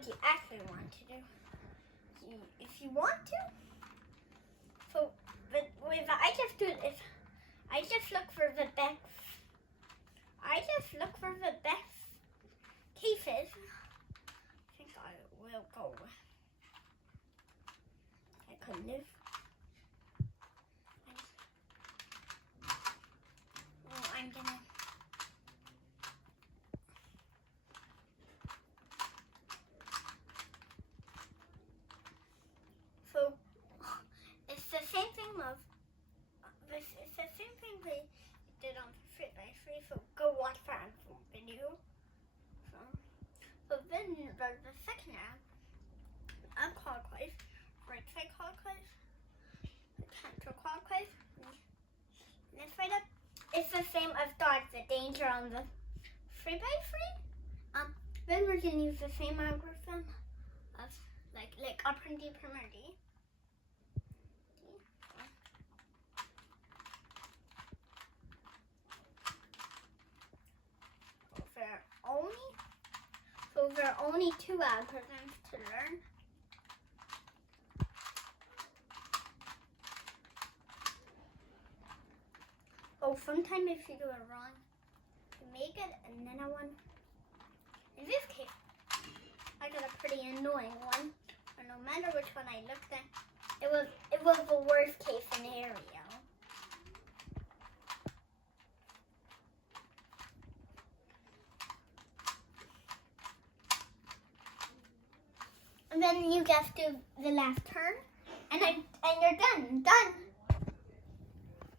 what you actually want to do. If you want to. So, but if I just do, if I just look for the best, cases. I think I will go. I could live. Oh, I'm gonna. So it's the same thing of this. It's the same thing they did on 3x3. So go watch that video. So then there's the second round. Clockwise, right side clockwise, counterclockwise. Left side up. It's the same as dodge the danger on the 3x3. Then we're gonna use the same algorithm of like upper and deeper D. There are only two algorithms to learn. Oh, sometimes if you do it wrong, you make it and then in this case, I got a pretty annoying one. But no matter which one I looked at, it was the worst case scenario. And then you just do the last turn.